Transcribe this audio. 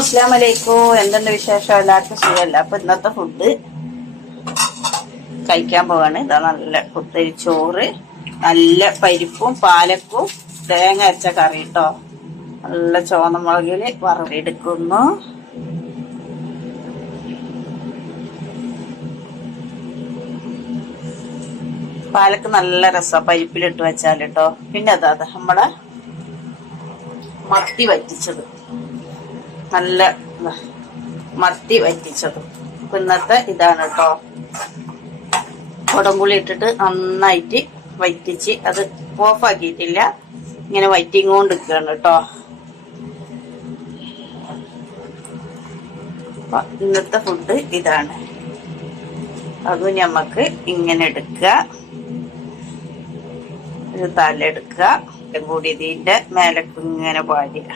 അസ്സലാമലൈക്കും. എന്തുണ്ട് വിശേഷം? എല്ലാവർക്കും സുഖമല്ല. അപ്പൊ ഇന്നത്തെ ഫുഡ് കഴിക്കാൻ പോവാണ്. ഇതാ നല്ല കുത്തരി ചോറ്, നല്ല പരിപ്പും പാലക്കും തേങ്ങ അരച്ച കറി കേട്ടോ. നല്ല ചുവന്ന മുളകില് വറവെടുക്കുന്നു. പാലക്ക് നല്ല രസം പരിപ്പിലിട്ട് വെച്ചാൽ കേട്ടോ. പിന്നെ അതാ നമ്മളെ മത്തി വറ്റിച്ചത്, നല്ല മത്തി വറ്റിച്ചതും. ഇന്നത്തെ ഇതാണ് കേട്ടോ. കുടംപുളി ഇട്ടിട്ട് നന്നായിട്ട് വറ്റിച്ച്, അത് ഓഫാക്കിയിട്ടില്ല, ഇങ്ങനെ വറ്റിങ്ങോണ്ട് നിൽക്കുകയാണ് കേട്ടോ. ഇന്നത്തെ ഫുഡ് ഇതാണ്. അതും ഞമ്മക്ക് ഇങ്ങനെ എടുക്കുക, ഒരു തല എടുക്കുക, കൂടി ഇതിന്റെ മേലക്ക് ഇങ്ങനെ പാരുക.